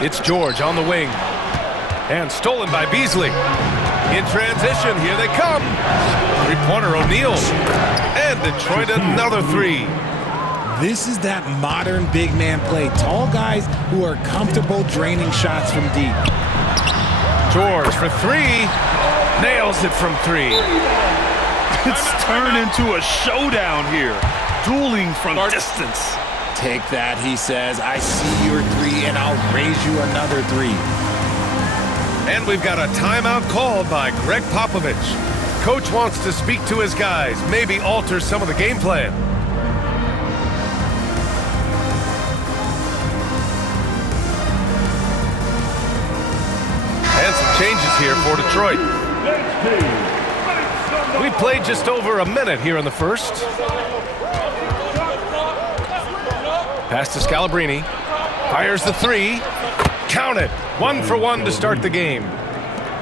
It's George on the wing. And stolen by Beasley. In transition, here they come. Three-pointer O'Neal. And Detroit another three. This is that modern big man play. Tall guys who are comfortable draining shots from deep. George for three. Nails it from three. It's turned into a showdown here. Dueling from distance. Take that, he says. I see your three, and I'll raise you another three. And we've got a timeout called by Greg Popovich. Coach wants to speak to his guys, maybe alter some of the game plan. And some changes here for Detroit. We played just over a minute here in the first. Pass to Scalabrine. Fires the three. Count it. 1 for 1 to start the game.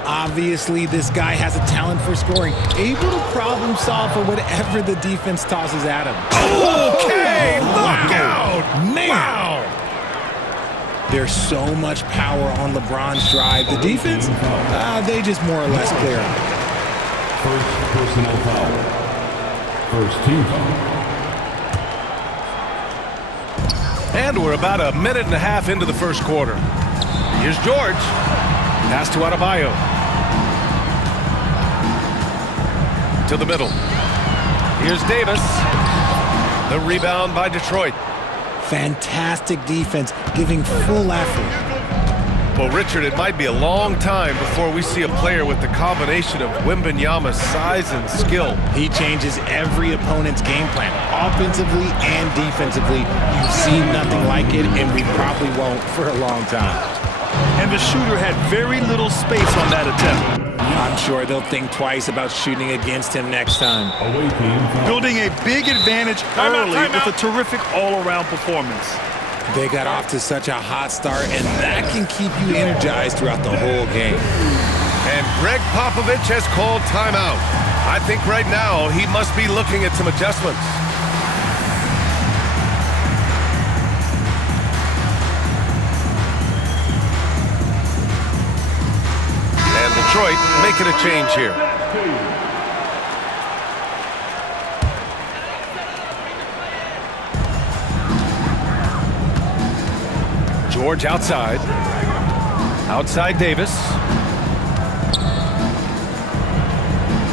Obviously, this guy has a talent for scoring. Able to problem solve for whatever the defense tosses at him. Okay, look out! Man! Wow! There's so much power on LeBron's drive. The defense, they just more or less clear out. First personal foul. First team foul. And we're about a minute and a half into the first quarter. Here's George. Pass to Adebayo. To the middle. Here's Davis. The rebound by Detroit. Fantastic defense, giving full effort. Well, Richard, it might be a long time before we see a player with the combination of Wembanyama's size and skill. He changes every opponent's game plan, offensively and defensively. You've seen nothing like it, and we probably won't for a long time. And the shooter had very little space on that attempt. I'm sure they'll think twice about shooting against him next time. Away team foul. Building a big advantage early with a terrific all-around performance. They got off to such a hot start, and that can keep you energized throughout the whole game. And Greg Popovich has called timeout. I think right now he must be looking at some adjustments. And Detroit making a change here. George outside. Outside Davis.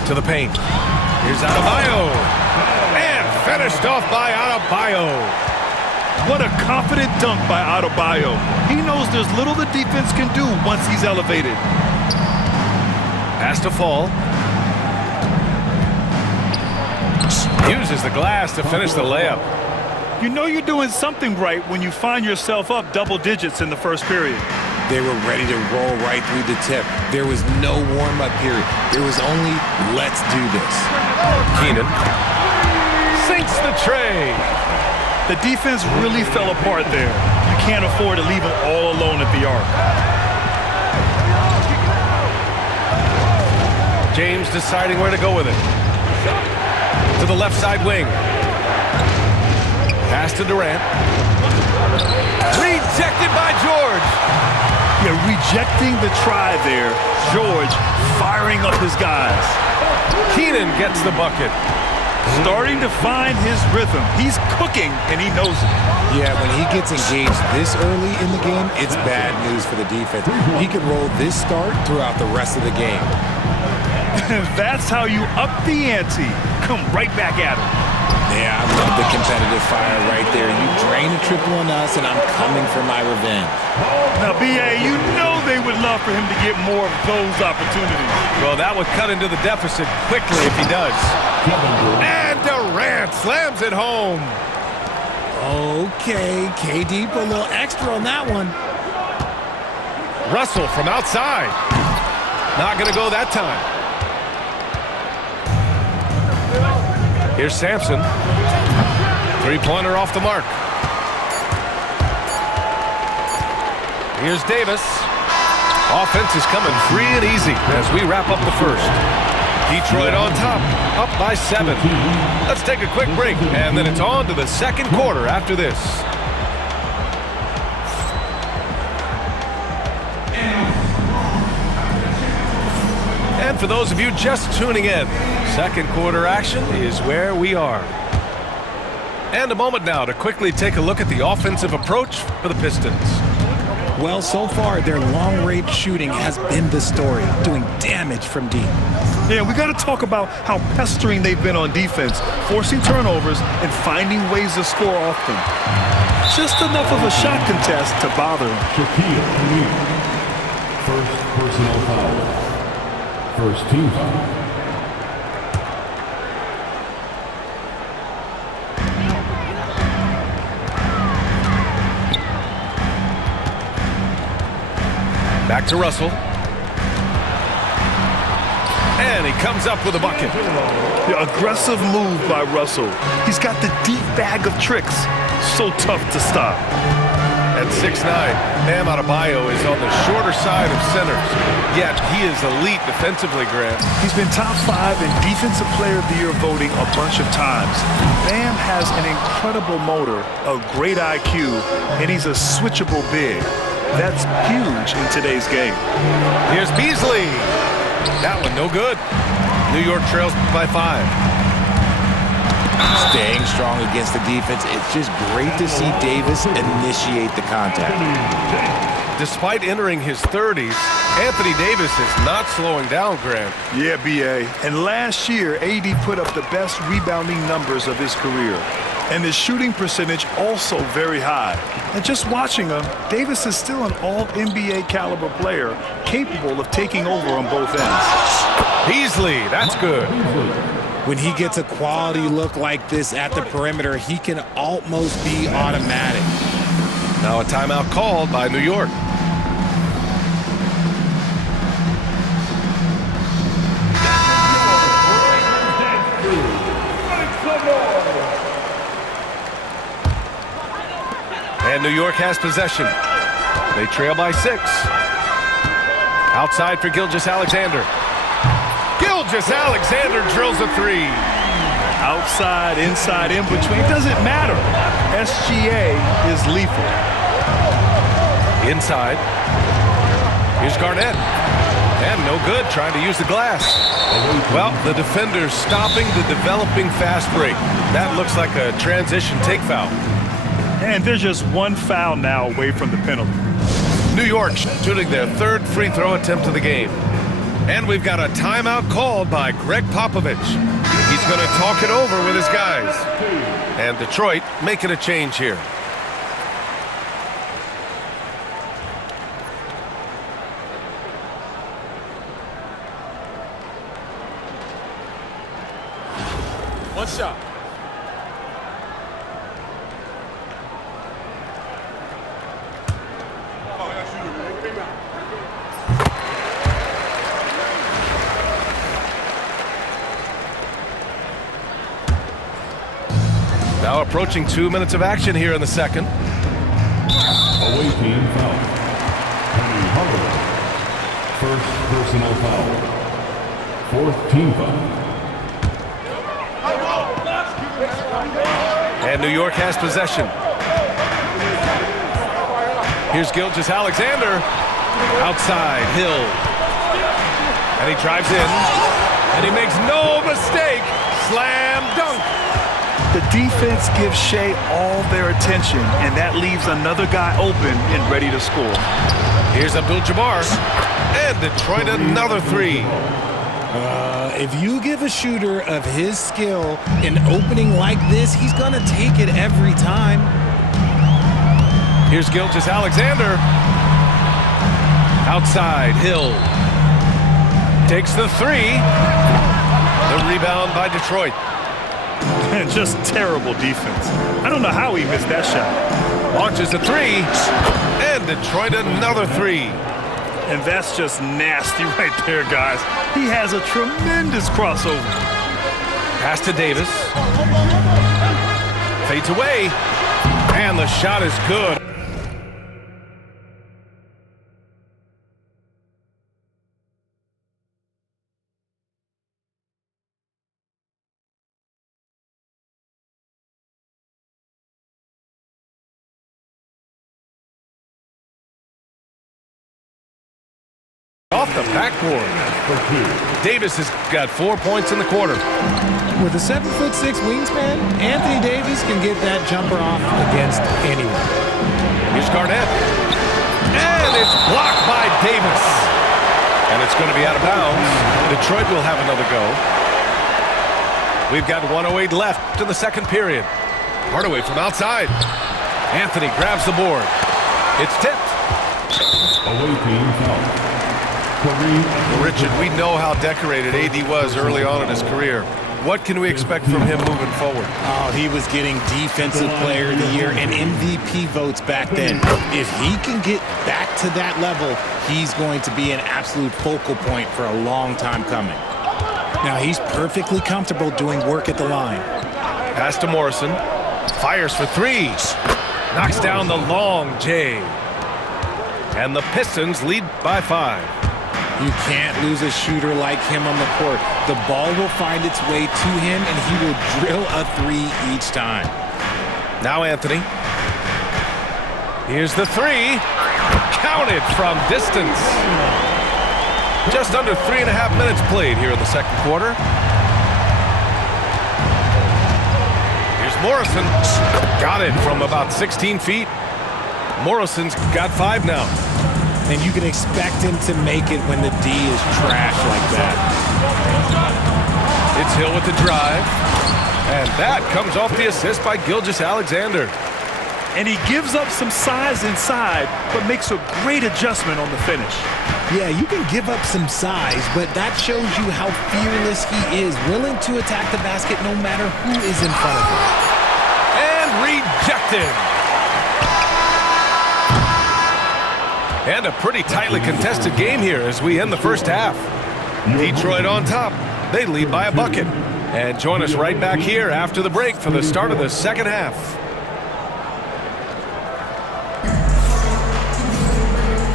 To the paint. Here's Adebayo. And finished off by Adebayo. What a confident dunk by Adebayo. He knows there's little the defense can do once he's elevated. Pass to Fall. Uses the glass to finish the layup. You know you're doing something right when you find yourself up double digits in the first period. They were ready to roll right through the tip. There was no warm-up period. There was only, let's do this. Keenan sinks the tray. The defense really fell apart there. You can't afford to leave them all alone at the arc. James deciding where to go with it. To the left side wing. Pass to Durant. Rejected by George. Yeah, rejecting the try there. George firing up his guys. Keenan gets the bucket. Starting to find his rhythm. He's cooking, and he knows it. Yeah, when he gets engaged this early in the game, it's bad news for the defense. He could roll this start throughout the rest of the game. That's how you up the ante. Come right back at him. Yeah, I love the competitive fire right there. You drain a triple on us, and I'm coming for my revenge. Now, B.A., you know they would love for him to get more of those opportunities. Well, that would cut into the deficit quickly if he does. And Durant slams it home. Okay, KD put a little extra on that one. Russell from outside. Not going to go that time. Here's Sampson. Three-pointer off the mark. Here's Davis. Offense is coming free and easy as we wrap up the first. Detroit on top, up by 7. Let's take a quick break, and then it's on to the second quarter after this. And for those of you just tuning in, second quarter action is where we are. And a moment now to quickly take a look at the offensive approach for the Pistons. Well, so far, their long-range shooting has been the story, doing damage from deep. Yeah, we got to talk about how pestering they've been on defense, forcing turnovers and finding ways to score often. Just enough of a shot contest to bother them. Shaquille O'Neal. First personal foul. First team foul. Back to Russell. And he comes up with a bucket. The aggressive move by Russell. He's got the deep bag of tricks. So tough to stop. At 6'9", Bam Adebayo is on the shorter side of centers. Yet he is elite defensively, Grant. He's been top 5 in Defensive Player of the Year voting a bunch of times. Bam has an incredible motor, a great IQ, and he's a switchable big. That's huge in today's game. Here's Beasley. That one no good. New York trails by 5. Staying strong against the defense. It's just great to see Davis initiate the contact. Despite entering his 30s, Anthony Davis is not slowing down, Grant. Yeah, B.A. And last year, AD put up the best rebounding numbers of his career. And his shooting percentage also very high. And just watching him, Davis is still an all-NBA caliber player, capable of taking over on both ends. Beasley, that's good. When he gets a quality look like this at the perimeter, he can almost be automatic. Now a timeout called by New York. And New York has possession. They trail by 6. Outside for Gilgeous-Alexander. Gilgeous-Alexander drills a 3. Outside, inside, in between, doesn't matter. SGA is lethal. Inside. Here's Garnett. And no good, trying to use the glass. Well, the defender's stopping the developing fast break. That looks like a transition take foul. And there's just one foul now away from the penalty. New York shooting their 3rd free throw attempt of the game. And we've got a timeout called by Greg Popovich. He's going to talk it over with his guys. And Detroit making a change here. One shot. Now approaching 2 minutes of action here in the second. Away team foul. Penny Hardaway. First personal foul. 4th team foul. And New York has possession. Here's Gilgeous-Alexander. Outside, Hill. And he drives in. And he makes no mistake. Slam dunk. The defense gives Shea all their attention, and that leaves another guy open and ready to score. Here's Abdul-Jabbar. And Detroit another 3. If you give a shooter of his skill an opening like this, he's going to take it every time. Here's Gilgeous-Alexander. Outside, Hill. Takes the 3. The rebound by Detroit. And just terrible defense. I don't know how he missed that shot. Launches a 3. And Detroit another 3. And that's just nasty right there, guys. He has a tremendous crossover. Pass to Davis. Fades away. And the shot is good. Off the backboard. Davis has got 4 points in the quarter. With a 7'6" wingspan, Anthony Davis can get that jumper off against anyone. Here's Garnett. And it's blocked by Davis. And it's going to be out of bounds. Detroit will have another go. We've got 1:08 left in the second period. Hardaway from outside. Anthony grabs the board. It's tipped. Away team foul. Kareem. Richard, we know how decorated AD was early on in his career. What can we expect from him moving forward? Oh, he was getting Defensive Player of the Year and MVP votes back then. If he can get back to that level, he's going to be an absolute focal point for a long time coming. Now, he's perfectly comfortable doing work at the line. Pass to Morrison. Fires for three. Knocks down the long J. And the Pistons lead by 5. You can't lose a shooter like him on the court. The ball will find its way to him, and he will drill a 3 each time. Now Anthony. Here's the 3. Counted from distance. Just under 3.5 minutes played here in the second quarter. Here's Morrison. Got it from about 16 feet. Morrison's got 5 now. And you can expect him to make it when the D is trash like that. It's Hill with the drive. And that comes off the assist by Gilgeous-Alexander. And he gives up some size inside, but makes a great adjustment on the finish. Yeah, you can give up some size, but that shows you how fearless he is, willing to attack the basket no matter who is in front of him. And rejected. And a pretty tightly contested game here as we end the first half. Detroit on top. They lead by a bucket. And join us right back here after the break for the start of the second half.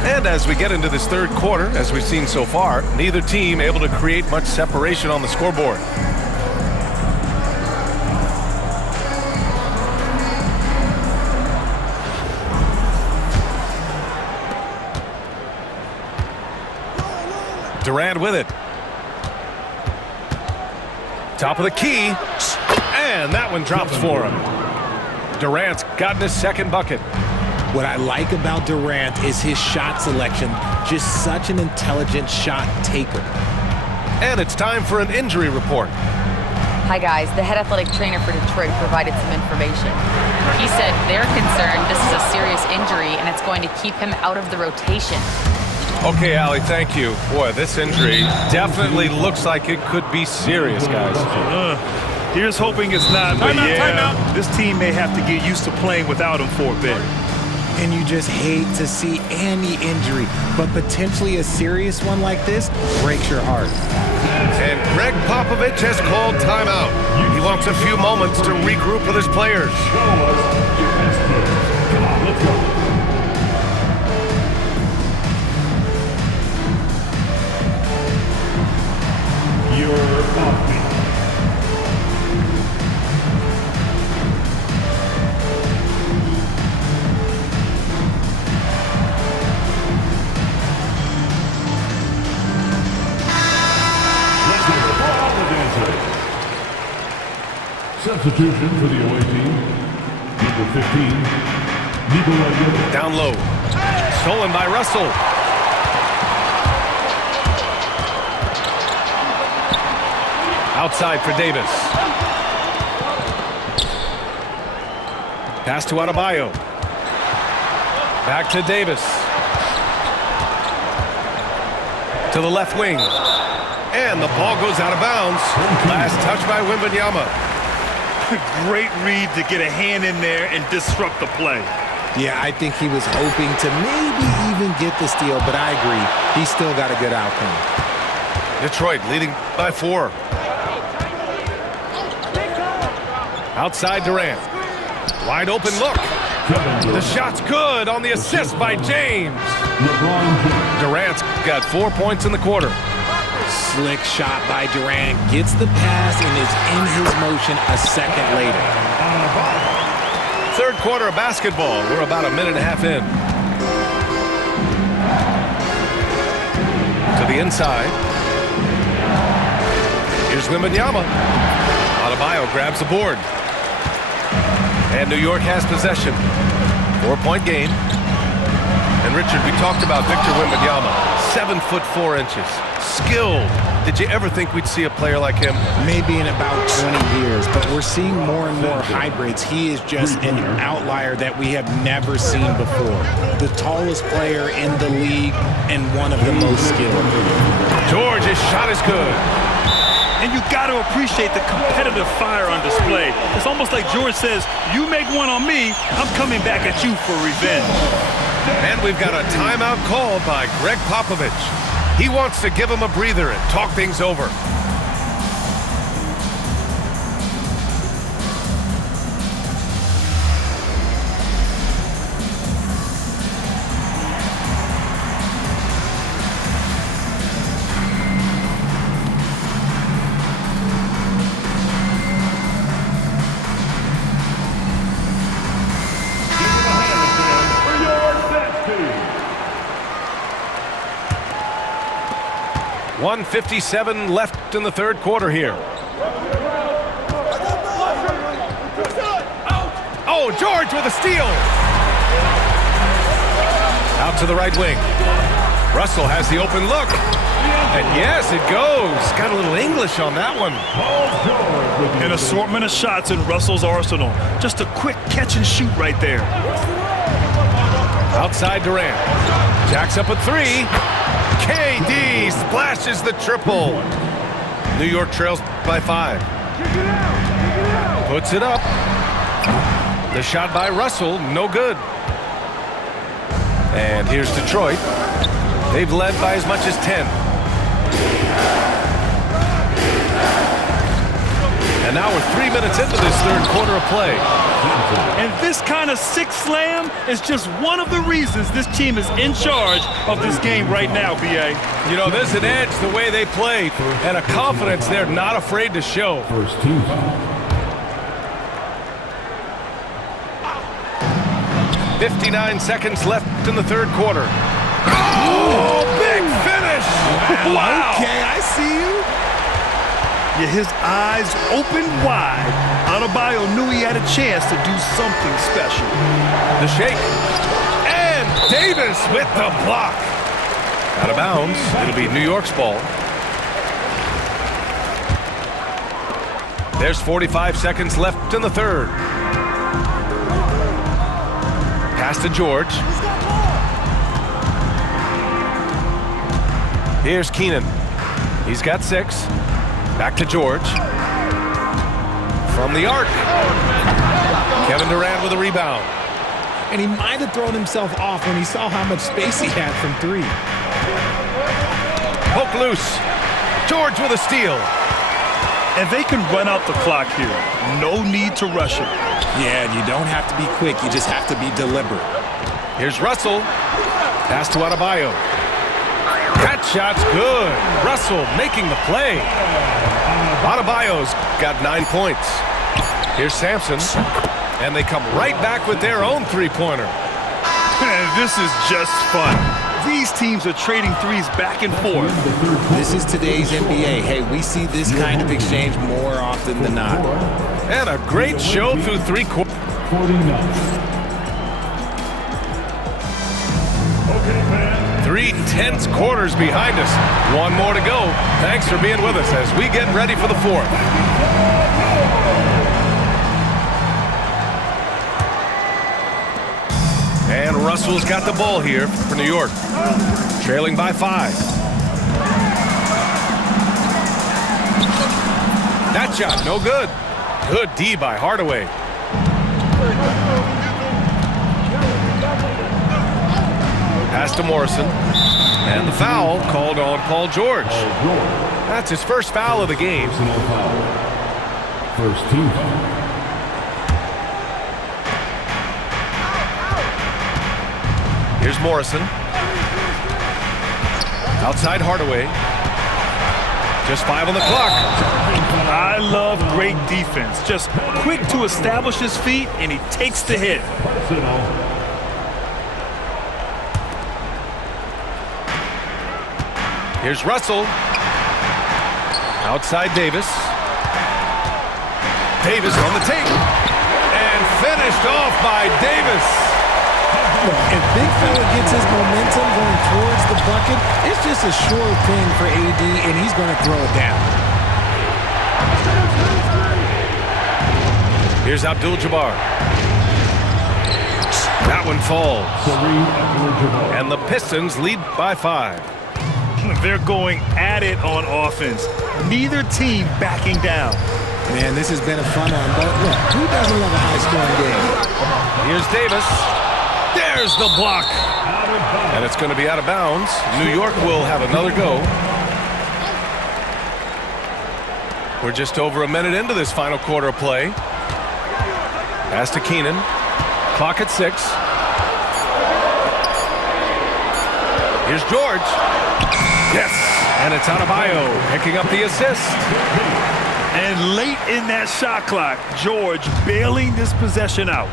And as we get into this third quarter, as we've seen so far, neither team able to create much separation on the scoreboard. Durant with it. Top of the key. And that one drops for him. Durant's gotten his second bucket. What I like about Durant is his shot selection. Just such an intelligent shot taker. And it's time for an injury report. Hi guys, the head athletic trainer for Detroit provided some information. He said they're concerned this is a serious injury and it's going to keep him out of the rotation. Okay, Allie, thank you. Boy, this injury definitely looks like it could be serious, guys. Here's hoping it's not, but Time out. this team may have to get used to playing without him for a bit. And you just hate to see any injury, but potentially a serious one like this breaks your heart. And Greg Popovich has called timeout. He wants a few moments to regroup with his players. Substitution for the away team. Number 15, Nikola Jokic. Down low. Stolen by Russell. Outside for Davis. Pass to Adebayo. Back to Davis. To the left wing. And the ball goes out of bounds. Last touch by Wembanyama. Great read to get a hand in there and disrupt the play. Yeah, I think he was hoping to maybe even get the steal, but I agree. He still got a good outcome. Detroit leading by 4. Outside Durant. Wide open look. The shot's good on the assist by James. Durant's got 4 points in the quarter. Slick shot by Durant, gets the pass and is in his motion a second later. Third quarter of basketball. We're about a minute and a half in. To the inside. Here's Wembanyama. Adebayo grabs the board. And New York has possession. 4-point game. And Richard, we talked about Victor Wembanyama. 7'4" skilled. Did you ever think we'd see a player like him? Maybe in about 20 years, but we're seeing more and more hybrids. He is just an outlier that we have never seen before. The tallest player in the league and one of the most skilled. George's shot is good. And you got to appreciate the competitive fire on display. It's almost like George says, you make one on me, I'm coming back at you for revenge. And we've got a timeout called by Greg Popovich. He wants to give him a breather and talk things over. For your best team. 1:57 left in the third quarter here. Oh, George with a steal. Out to the right wing. Russell has the open look. And yes, it goes. Got a little English on that one. An assortment of shots in Russell's arsenal. Just a quick catch and shoot right there. Outside Durant. Jacks up a three. KD splashes the triple. New York trails by 5. Puts it up. The shot by Russell, no good. And here's Detroit. They've led by as much as 10. And now we're 3 minutes into this third quarter of play. And this kind of six slam is just one of the reasons this team is in charge of this game right now, B.A. You know, there's an edge the way they play and a confidence they're not afraid to show. First team. 59 seconds left in the third quarter. Oh, big finish! Wow! Okay, I see you. Yeah, his eyes opened wide. Adebayo knew he had a chance to do something special. The shake. And Davis with the block. Out of bounds. It'll be New York's ball. There's 45 seconds left in the third. Pass to George. Here's Keenan. He's got 6. Back to George. From the arc. Kevin Durant with a rebound. And he might have thrown himself off when he saw how much space he had from 3. Poke loose. George with a steal. And they can run out the clock here. No need to rush it. Yeah, you don't have to be quick. You just have to be deliberate. Here's Russell. Pass to Adebayo. That shot's good. Russell making the play. Adebayo's got 9 points. Here's Sampson. And they come right back with their own three-pointer. And this is just fun. These teams are trading threes back and forth. This is today's NBA. Hey, we see this kind of exchange more often than not. And a great show through 3 quarters. 49. 3 tense quarters behind us. 1 more to go. Thanks for being with us as we get ready for the 4th. And Russell's got the ball here for New York. Trailing by 5. That shot, no good. Good D by Hardaway. Pass to Morrison. And the foul called on Paul George. That's his first foul of the game. First team. Here's Morrison. Outside Hardaway. Just 5 on the clock. I love great defense. Just quick to establish his feet, and he takes the hit. Here's Russell. Outside Davis. Davis on the take. And finished off by Davis. If Big Fella gets his momentum going towards the bucket, it's just a sure thing for AD, and he's going to throw it down. Here's Abdul-Jabbar. That one falls. And the Pistons lead by 5. They're going at it on offense. Neither team backing down. Man, this has been a fun one, but look, who doesn't love a high-scoring game? Here's Davis. There's the block. And it's going to be out of bounds. New York will have another go. We're just over a minute into this final quarter of play. Pass to Keenan. Clock at 6. Here's George. Yes. And it's Adebayo picking up the assist. And late in that shot clock, George bailing this possession out.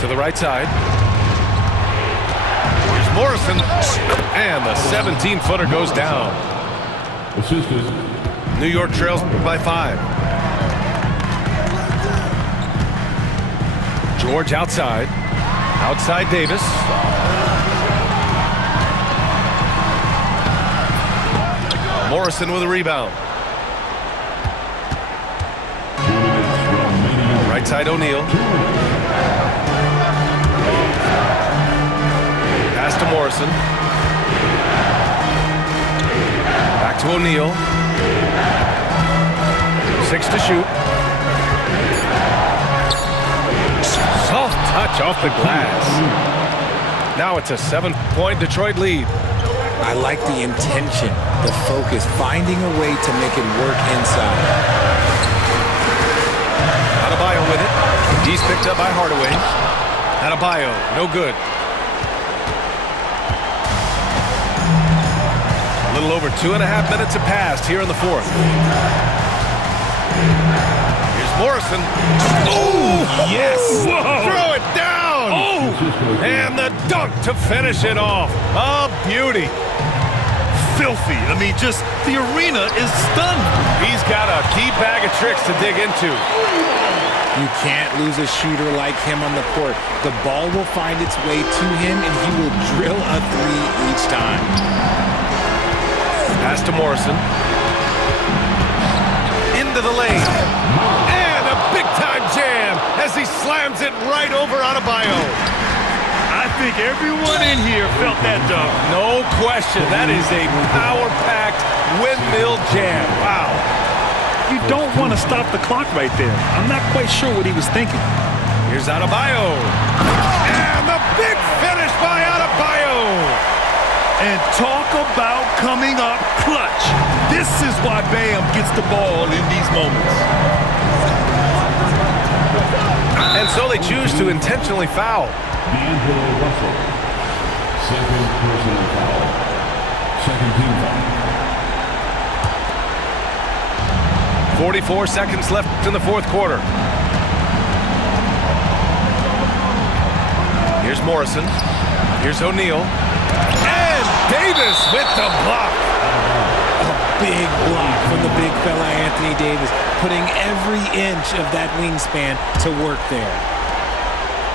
To the right side. Here's Morrison. And the 17-footer goes down. Assisted. New York trails by 5. George outside. Outside Davis. Morrison with a rebound. Right side O'Neal. Pass to Morrison. Back to O'Neal. 6 to shoot. Soft touch off the glass. Now it's a 7-point Detroit lead. I like the intention, the focus, finding a way to make it work inside. Adebayo with it. He's picked up by Hardaway. Adebayo, no good. A little over 2.5 minutes have passed here in the 4th. Here's Morrison. Oh, yes! Whoa. Throw it down! Oh! And the dunk to finish it off. A beauty. Filthy. I mean, just the arena is stunned. He's got a deep bag of tricks to dig into. You can't lose a shooter like him on the court. The ball will find its way to him, and he will drill a 3 each time. Pass to Morrison. Into the lane. And a big-time jam as he slams it right over Adebayo. I think everyone in here felt that dunk. No question. That is a power-packed windmill jam. Wow. You don't want to stop the clock right there. I'm not quite sure what he was thinking. Here's Adebayo. And the big finish by Adebayo. And talk about coming up clutch. This is why Bam gets the ball in these moments. And so they choose to intentionally foul. D'Angelo Russell. Second personal foul. Second team foul. 44 seconds left in the 4th quarter. Here's Morrison. Here's O'Neal. And Davis with the block. A big block from the big fella Anthony Davis, putting every inch of that wingspan to work there.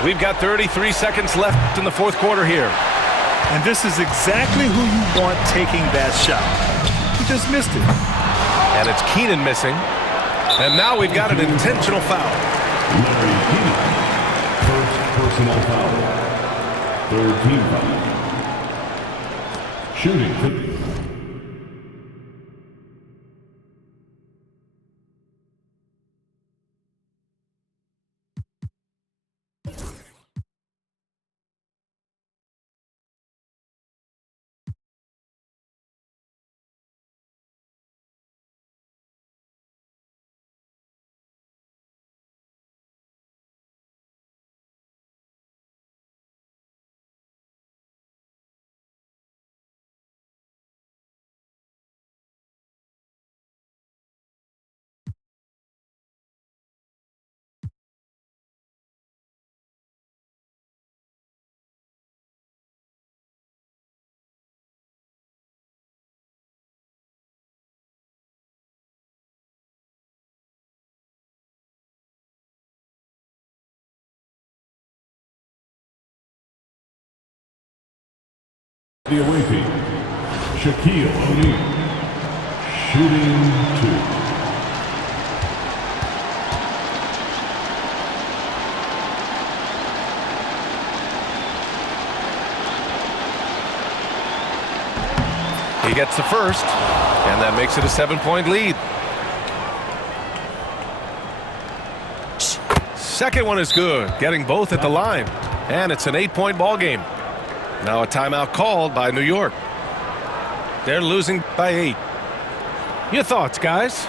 We've got 33 seconds left in the 4th quarter here. And this is exactly who you want taking that shot. He just missed it. And it's Keenan missing. And now we've got an intentional foul. Larry Keenan. First personal foul. Third team foul. Shooting 50. The away team, Shaquille O'Neal, shooting 2. He gets the first, and that makes it a 7-point lead. Second one is good, getting both at the line, and it's an 8-point ball game. Now a timeout called by New York. They're losing by 8. Your thoughts, guys?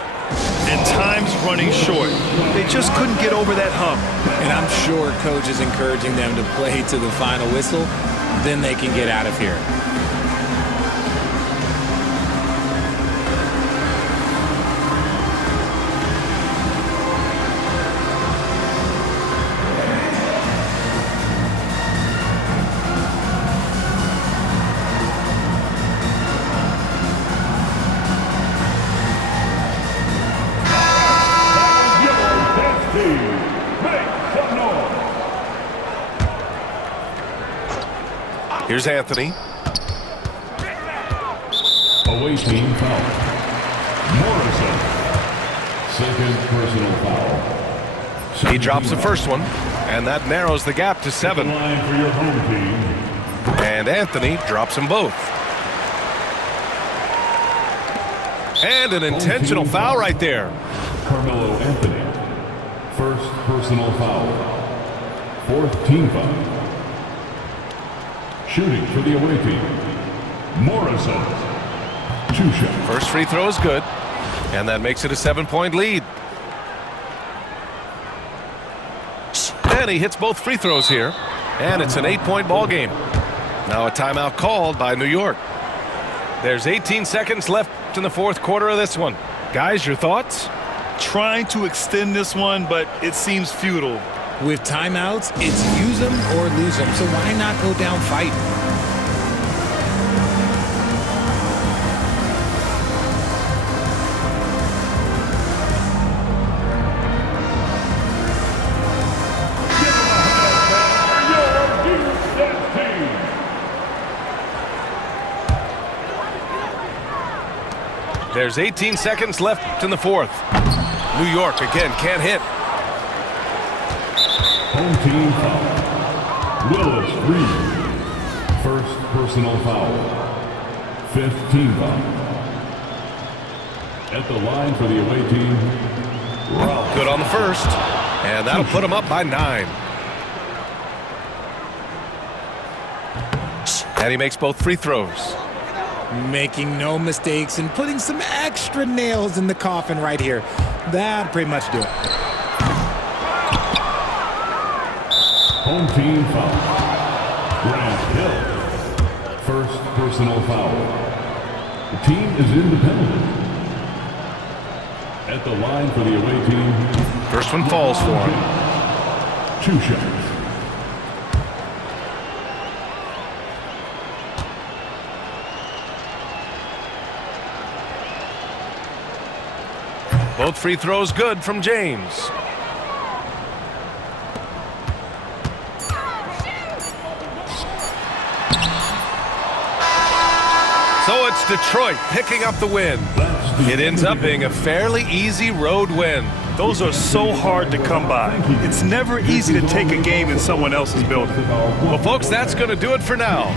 And time's running short. They just couldn't get over that hump. And I'm sure coach is encouraging them to play to the final whistle. Then they can get out of here. Here's Anthony. Away team foul. Morrison. Second personal foul. He drops the first one, and that narrows the gap to 7. Line for your home team. And Anthony drops them both. And an intentional foul right there. Carmelo Anthony. First personal foul. Fourth team foul. Shooting for the away team, Morrison. 2 shots. First free throw is good, and that makes it a 7-point lead. And he hits both free throws here, and it's an 8-point ball game. Now a timeout called by New York. There's 18 seconds left in the fourth quarter of this one. Guys, your thoughts? Trying to extend this one, but it seems futile. With timeouts, it's use them or lose them, so why not go down fighting? There's 18 seconds left in the fourth. New York again can't hit. Home team foul. Willis Reed. First personal foul. Fifth team foul. At the line for the away team. Good on the first, and that'll put him up by 9. And he makes both free throws. Making no mistakes and putting some extra nails in the coffin right here. That'd pretty much do it. Home team foul. Grant Hill. First personal foul. The team is in the penalty. At the line for the away team. First one falls for him. 2 shots. Both free throws good from James. So it's Detroit picking up the win. It ends up being a fairly easy road win. Those are so hard to come by. It's never easy to take a game in someone else's building. Well, folks, that's going to do it for now.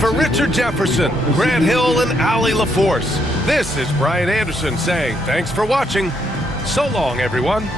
For Richard Jefferson, Grant Hill, and Allie LaForce, this is Brian Anderson saying thanks for watching. So long, everyone.